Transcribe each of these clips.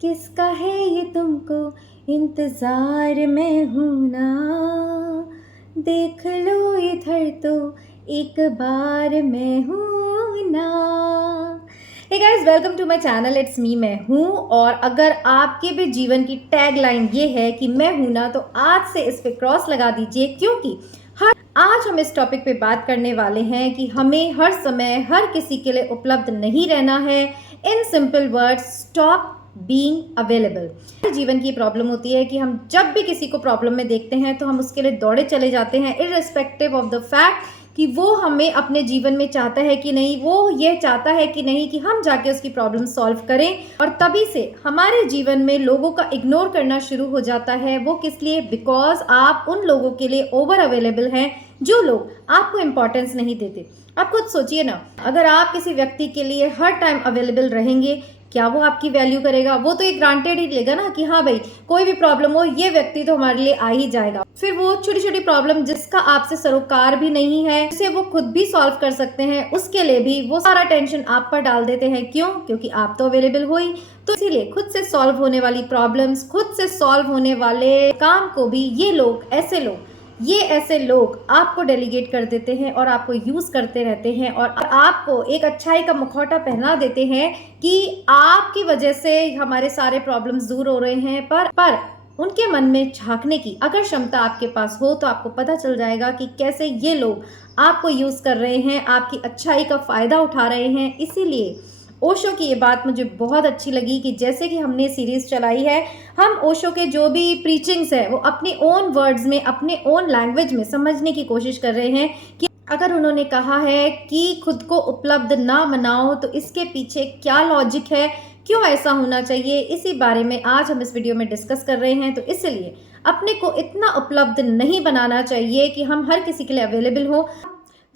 किसका है ये तुमको इंतजार में हूँ ना, देख लो इधर तो एक बार मैं हूँ ना। Hey guys, welcome to my channel. It's me, मैं हूँ। और अगर आपके भी जीवन की टैग लाइन ये है कि मैं हूँ ना, तो आज से इस पे क्रॉस लगा दीजिए, क्योंकि आज हम इस टॉपिक पे बात करने वाले हैं कि हमें हर समय हर किसी के लिए उपलब्ध नहीं रहना है। In simple words, stop being available. जीवन की प्रॉब्लम होती है कि हम जब भी किसी को प्रॉब्लम में देखते हैं तो हम उसके लिए दौड़े चले जाते हैं, इररिस्पेक्टिव ऑफ द फैक्ट कि वो हमें अपने जीवन में चाहता है कि नहीं, वो ये चाहता है कि नहीं कि हम जाके उसकी प्रॉब्लम सॉल्व करें। और तभी से हमारे जीवन में लोगों का इग्नोर करना शुरू हो जाता है। वो किस लिए? बिकॉज आप उन लोगों के लिए ओवर अवेलेबल हैं जो लोग आपको इंपॉर्टेंस नहीं देते। आप खुद सोचिए ना, अगर आप किसी व्यक्ति के लिए हर टाइम अवेलेबल रहेंगे, क्या वो आपकी वैल्यू करेगा? वो तो एक ग्रांटेड ही लेगा ना कि हाँ भाई, कोई भी प्रॉब्लम हो ये व्यक्ति तो हमारे लिए आ ही जाएगा। फिर वो छोटी छोटी प्रॉब्लम जिसका आपसे सरोकार भी नहीं है, जिसे वो खुद भी सॉल्व कर सकते हैं, उसके लिए भी वो सारा टेंशन आप पर डाल देते हैं। क्यों? क्योंकि आप तो अवेलेबल हो ही। तो इसीलिए खुद से सॉल्व होने वाली प्रॉब्लम्स, खुद से सॉल्व होने वाले काम को भी ये ऐसे लोग आपको डेलीगेट कर देते हैं और आपको यूज करते रहते हैं और आपको एक अच्छाई का मुखौटा पहना देते हैं कि आपकी वजह से हमारे सारे प्रॉब्लम्स दूर हो रहे हैं। पर उनके मन में झांकने की अगर क्षमता आपके पास हो तो आपको पता चल जाएगा कि कैसे ये लोग आपको यूज कर रहे हैं, आपकी अच्छाई का फायदा उठा रहे हैं। इसीलिए ओशो की ये बात मुझे बहुत अच्छी लगी कि जैसे कि हमने सीरीज चलाई है, हम ओशो के जो भी प्रीचिंग्स है वो अपने ओन वर्ड्स में, अपने ओन लैंग्वेज में समझने की कोशिश कर रहे हैं कि अगर उन्होंने कहा है कि खुद को उपलब्ध ना बनाओ तो इसके पीछे क्या लॉजिक है, क्यों ऐसा होना चाहिए। इसी बारे में आज हम इस वीडियो में डिस्कस कर रहे हैं। तो इसलिए अपने को इतना उपलब्ध नहीं बनाना चाहिए कि हम हर किसी के लिए अवेलेबल हो।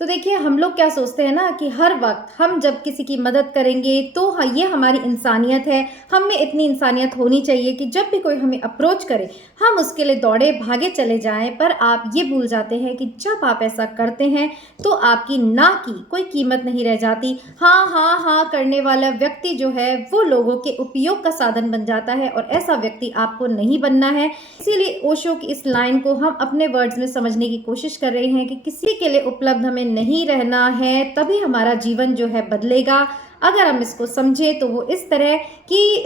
तो देखिए, हम लोग क्या सोचते हैं ना कि हर वक्त हम जब किसी की मदद करेंगे तो हाँ, ये हमारी इंसानियत है। हम में इतनी इंसानियत होनी चाहिए कि जब भी कोई हमें अप्रोच करे हम उसके लिए दौड़े भागे चले जाएं। पर आप ये भूल जाते हैं कि जब आप ऐसा करते हैं तो आपकी ना की कोई कीमत नहीं रह जाती। हाँ हाँ हाँ करने वाला व्यक्ति जो है वो लोगों के उपयोग का साधन बन जाता है, और ऐसा व्यक्ति आपको नहीं बनना है। इसीलिए ओशो की इस लाइन को हम अपने वर्ड्स में समझने की कोशिश कर रहे हैं कि किसी के लिए उपलब्ध हमें नहीं रहना है, तभी हमारा जीवन जो है बदलेगा। अगर हम इसको समझें तो वो इस तरह कि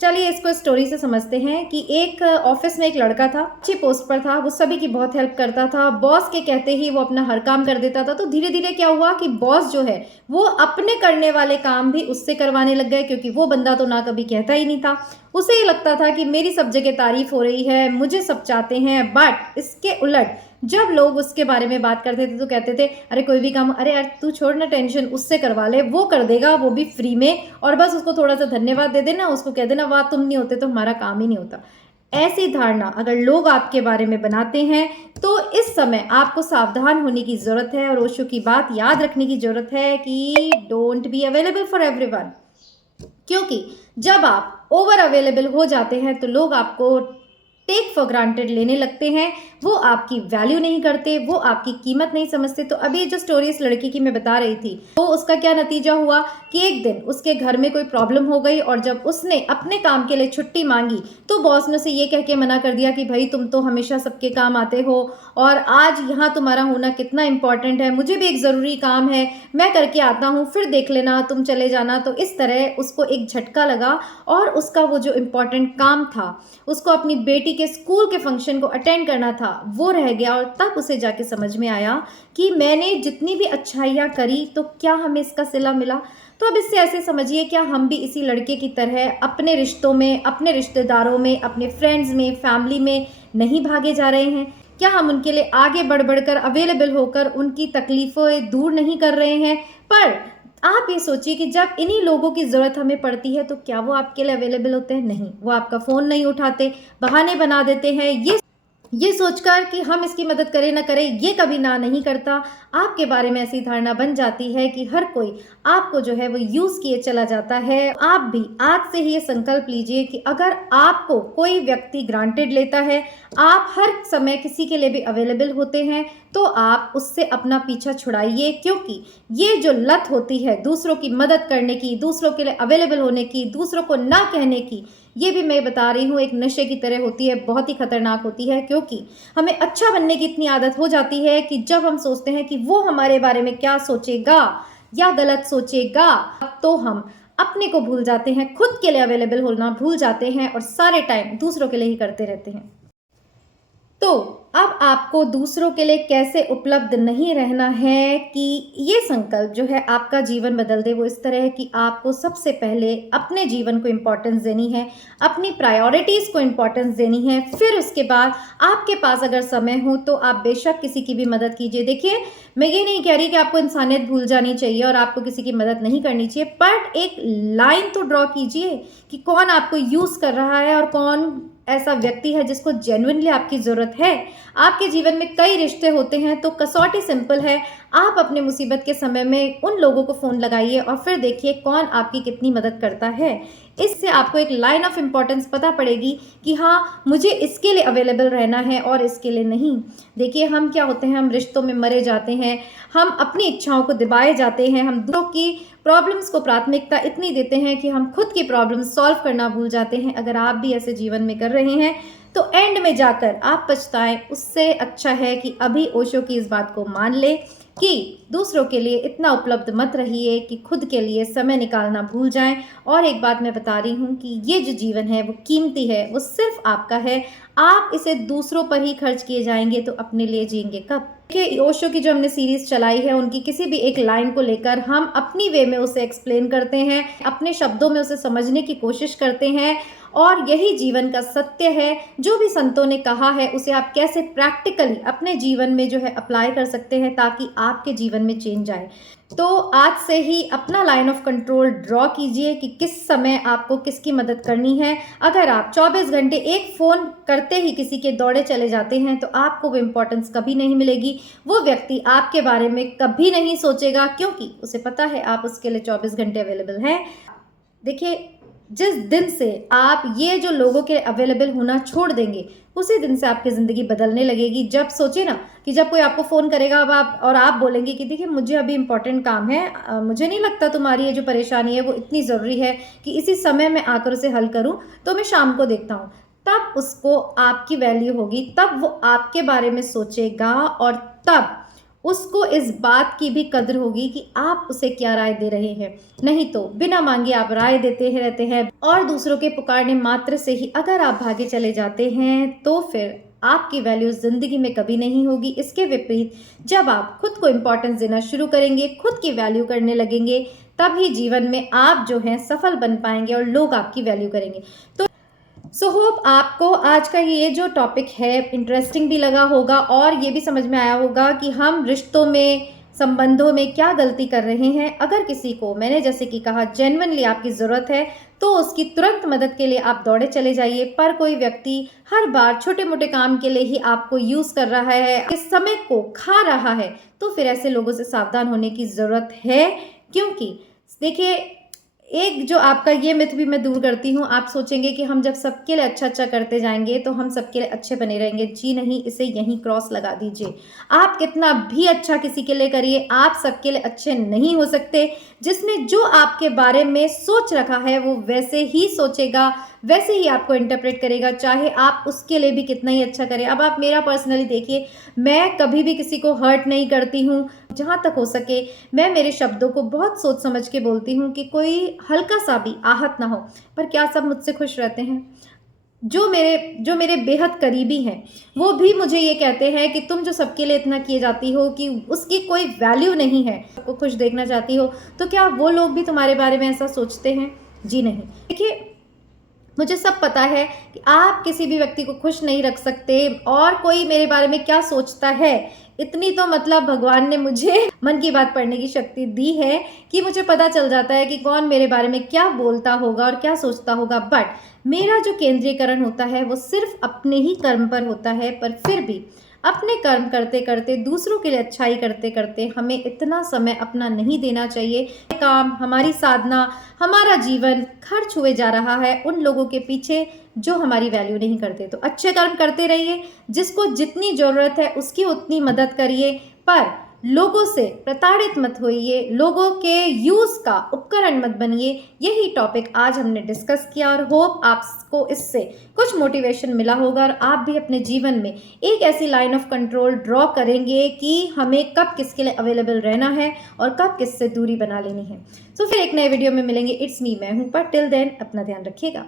चलिए इसको स्टोरी से समझते हैं कि एक ऑफिस में एक लड़का था, अच्छी पोस्ट पर था, वो सभी की बहुत हेल्प करता था, बॉस के कहते ही वो अपना हर काम कर देता था। तो धीरे धीरे क्या हुआ कि बॉस जो है वो अपने करने वाले काम भी उससे करवाने लग गए, क्योंकि वो बंदा तो ना कभी कहता ही नहीं था। उसे ये लगता था कि मेरी सब जगह तारीफ हो रही है, मुझे सब चाहते हैं। बट इसके उलट जब लोग उसके बारे में बात करते थे तो कहते थे, अरे कोई भी काम, अरे यार तू छोड़ ना, टेंशन, उससे करवा ले, वो कर देगा, वो भी फ्री में, और बस उसको थोड़ा सा धन्यवाद दे देना, उसको कह देना वाह तुम नहीं होते तो हमारा काम ही नहीं होता। ऐसी धारणा अगर लोग आपके बारे में बनाते हैं तो इस समय आपको सावधान होने की जरूरत है और ओशो की बात याद रखने की जरूरत है कि don't be available for everyone. क्योंकि जब आप ओवर अवेलेबल हो जाते हैं तो लोग आपको टेक फॉर ग्रांटेड लेने लगते हैं, वो आपकी वैल्यू नहीं करते, वो आपकी कीमत नहीं समझते। तो अभी जो स्टोरी इस लड़की की मैं बता रही थी, तो उसका क्या नतीजा हुआ कि एक दिन उसके घर में कोई प्रॉब्लम हो गई, और जब उसने अपने काम के लिए छुट्टी मांगी तो बॉस ने उसे ये कह के मना कर दिया कि भाई तुम तो हमेशा सबके काम आते हो, और आज यहाँ तुम्हारा होना कितना इंपॉर्टेंट है, मुझे भी एक ज़रूरी काम है, मैं करके आता हूँ, फिर देख लेना, तुम चले जाना। तो इस तरह उसको एक झटका लगा और उसका वो जो इम्पोर्टेंट काम था, उसको अपनी बेटी के स्कूल के फंक्शन को अटेंड करना था, वो रह गया। और तब उसे जाके समझ में आया कि मैंने जितनी भी अच्छाइयाँ करी तो क्या हमें इसका सिला मिला। तो अब इससे ऐसे समझिए, क्या हम भी इसी लड़के की तरह अपने रिश्तों में, अपने रिश्तेदारों में, अपने फ्रेंड्स में, फैमिली में नहीं भागे जा रहे हैं? क्या हम उनके लिए आगे बढ़ बढ़कर अवेलेबल होकर उनकी तकलीफें दूर नहीं कर रहे हैं? पर आप ये सोचिए कि जब इन्हीं लोगों की ज़रूरत हमें पड़ती है तो क्या वो आपके लिए अवेलेबल होते हैं? नहीं, वो आपका फ़ोन नहीं उठाते, बहाने बना देते हैं। ये सोचकर कि हम इसकी मदद करें ना करें, ये कभी ना नहीं करता। आपके बारे में ऐसी धारणा बन जाती है कि हर कोई आपको जो है वो यूज़ किए चला जाता है। आप भी आज से ही ये संकल्प लीजिए कि अगर आपको कोई व्यक्ति ग्रांटेड लेता है, आप हर समय किसी के लिए भी अवेलेबल होते हैं, तो आप उससे अपना पीछा छुड़ाइए। क्योंकि ये जो लत होती है दूसरों की मदद करने की, दूसरों के लिए अवेलेबल होने की, दूसरों को ना कहने की, ये भी मैं बता रही हूँ एक नशे की तरह होती है, बहुत ही खतरनाक होती है, क्योंकि हमें अच्छा बनने की इतनी आदत हो जाती है कि जब हम सोचते हैं कि वो हमारे बारे में क्या सोचेगा या गलत सोचेगा, तो हम अपने को भूल जाते हैं, खुद के लिए अवेलेबल होना भूल जाते हैं और सारे टाइम दूसरों के लिए ही करते रहते हैं। तो अब आपको दूसरों के लिए कैसे उपलब्ध नहीं रहना है कि ये संकल्प जो है आपका जीवन बदल दे, वो इस तरह है कि आपको सबसे पहले अपने जीवन को इम्पोर्टेंस देनी है, अपनी प्रायोरिटीज़ को इम्पोर्टेंस देनी है। फिर उसके बाद आपके पास अगर समय हो तो आप बेशक किसी की भी मदद कीजिए। देखिए, मैं ये नहीं कह रही कि आपको इंसानियत भूल जानी चाहिए और आपको किसी की मदद नहीं करनी चाहिए, बट एक लाइन तो ड्रॉ कीजिए कि कौन आपको यूज़ कर रहा है और कौन ऐसा व्यक्ति है जिसको जेन्युइनली आपकी ज़रूरत है। आपके जीवन में कई रिश्ते होते हैं, तो कसौटी सिंपल है, आप अपने मुसीबत के समय में उन लोगों को फ़ोन लगाइए और फिर देखिए कौन आपकी कितनी मदद करता है। इससे आपको एक लाइन ऑफ इम्पोर्टेंस पता पड़ेगी कि हाँ, मुझे इसके लिए अवेलेबल रहना है और इसके लिए नहीं। देखिए, हम क्या होते हैं, हम रिश्तों में मरे जाते हैं, हम अपनी इच्छाओं को दबाए जाते हैं, हम दूसरों की प्रॉब्लम्स को प्राथमिकता इतनी देते हैं कि हम खुद की प्रॉब्लम्स सॉल्व करना भूल जाते हैं। अगर आप भी ऐसे जीवन में कर रहे हैं तो एंड में जाकर आप पछताएं, उससे अच्छा है कि अभी ओशो की इस बात को मान ले कि दूसरों के लिए इतना उपलब्ध मत रहिए कि खुद के लिए समय निकालना भूल जाएं। और एक बात मैं बता रही हूँ कि ये जो जीवन है वो कीमती है, वो सिर्फ आपका है। आप इसे दूसरों पर ही खर्च किए जाएंगे तो अपने लिए जिएंगे कब? देखिए, ओशो की जो हमने सीरीज चलाई है, उनकी किसी भी एक लाइन को लेकर हम अपनी वे में उसे एक्सप्लेन करते हैं, अपने शब्दों में उसे समझने की कोशिश करते हैं, और यही जीवन का सत्य है। जो भी संतों ने कहा है उसे आप कैसे प्रैक्टिकली अपने जीवन में जो है अप्लाई कर सकते हैं ताकि आपके जीवन में चेंज आए। तो आज से ही अपना लाइन ऑफ कंट्रोल ड्रॉ कीजिए कि किस समय आपको किसकी मदद करनी है। अगर आप 24 घंटे एक फ़ोन करते ही किसी के दौड़े चले जाते हैं तो आपको वो इम्पोर्टेंस कभी नहीं मिलेगी। वो व्यक्ति आपके बारे में कभी नहीं सोचेगा, क्योंकि उसे पता है आप उसके लिए 24 घंटे अवेलेबल हैं। देखिए, जिस दिन से आप ये जो लोगों के अवेलेबल होना छोड़ देंगे, उसी दिन से आपकी ज़िंदगी बदलने लगेगी। जब सोचे ना कि जब कोई आपको फ़ोन करेगा अब आप बोलेंगे कि देखिए, मुझे अभी इम्पोर्टेंट काम है, मुझे नहीं लगता तुम्हारी ये जो परेशानी है वो इतनी ज़रूरी है कि इसी समय मैं आकर उसे हल करूं, तो मैं शाम को देखता हूं। तब उसको आपकी वैल्यू होगी, तब वो आपके बारे में सोचेगा और तब उसको इस बात की भी कदर होगी कि आप उसे क्या राय दे रहे हैं। नहीं तो बिना मांगे आप राय देते ही रहते हैं और दूसरों के पुकारने मात्र से ही अगर आप भागे चले जाते हैं तो फिर आपकी वैल्यू जिंदगी में कभी नहीं होगी। इसके विपरीत जब आप खुद को इम्पोर्टेंस देना शुरू करेंगे, खुद की वैल्यू करने लगेंगे, तभी जीवन में आप जो हैं सफल बन पाएंगे और लोग आपकी वैल्यू करेंगे। तो सो होप आपको आज का ये जो टॉपिक है इंटरेस्टिंग भी लगा होगा और ये भी समझ में आया होगा कि हम रिश्तों में, संबंधों में क्या गलती कर रहे हैं। अगर किसी को, मैंने जैसे कि कहा, जेन्युइनली आपकी ज़रूरत है तो उसकी तुरंत मदद के लिए आप दौड़े चले जाइए। पर कोई व्यक्ति हर बार छोटे मोटे काम के लिए ही आपको यूज़ कर रहा है, इस समय को खा रहा है, तो फिर ऐसे लोगों से सावधान होने की ज़रूरत है। क्योंकि देखिए, एक जो आपका ये मिथ भी मैं दूर करती हूँ। आप सोचेंगे कि हम जब सबके लिए अच्छा अच्छा करते जाएंगे तो हम सबके लिए अच्छे बने रहेंगे। जी नहीं, इसे यहीं क्रॉस लगा दीजिए। आप कितना भी अच्छा किसी के लिए करिए, आप सबके लिए अच्छे नहीं हो सकते। जिसने जो आपके बारे में सोच रखा है वो वैसे ही सोचेगा, वैसे ही आपको इंटरप्रेट करेगा, चाहे आप उसके लिए भी कितना ही अच्छा करें। अब आप मेरा पर्सनली देखिए, मैं कभी भी किसी को हर्ट नहीं करती हूँ। जहाँ तक हो सके मैं मेरे शब्दों को बहुत सोच समझ के बोलती हूँ कि कोई हल्का सा भी आहत ना हो। पर क्या सब मुझसे खुश रहते हैं? जो मेरे बेहद करीबी हैं वो भी मुझे ये कहते हैं कि तुम जो सबके लिए इतना किए जाती हो कि उसकी कोई वैल्यू नहीं है, सबको खुश देखना चाहती हो, तो क्या वो लोग भी तुम्हारे बारे में ऐसा सोचते हैं? जी नहीं। देखिए, मुझे सब पता है कि आप किसी भी व्यक्ति को खुश नहीं रख सकते और कोई मेरे बारे में क्या सोचता है, इतनी तो मतलब भगवान ने मुझे मन की बात पढ़ने की शक्ति दी है कि मुझे पता चल जाता है कि कौन मेरे बारे में क्या बोलता होगा और क्या सोचता होगा। बट मेरा जो केंद्रीकरण होता है वो सिर्फ अपने ही कर्म पर होता है। पर फिर भी अपने कर्म करते करते, दूसरों के लिए अच्छाई करते करते हमें इतना समय अपना नहीं देना चाहिए। काम, हमारी साधना, हमारा जीवन खर्च हुए जा रहा है उन लोगों के पीछे जो हमारी वैल्यू नहीं करते। तो अच्छे कर्म करते रहिए, जिसको जितनी ज़रूरत है उसकी उतनी मदद करिए, पर लोगों से प्रताड़ित मत होइए, लोगों के यूज़ का उपकरण मत बनिए। यही टॉपिक आज हमने डिस्कस किया और होप आपको इससे कुछ मोटिवेशन मिला होगा और आप भी अपने जीवन में एक ऐसी लाइन ऑफ कंट्रोल ड्रॉ करेंगे कि हमें कब किसके लिए अवेलेबल रहना है और कब किससे दूरी बना लेनी है। फिर एक नए वीडियो में मिलेंगे। इट्स मी, मैं हूं, पर टिल देन अपना ध्यान रखिएगा।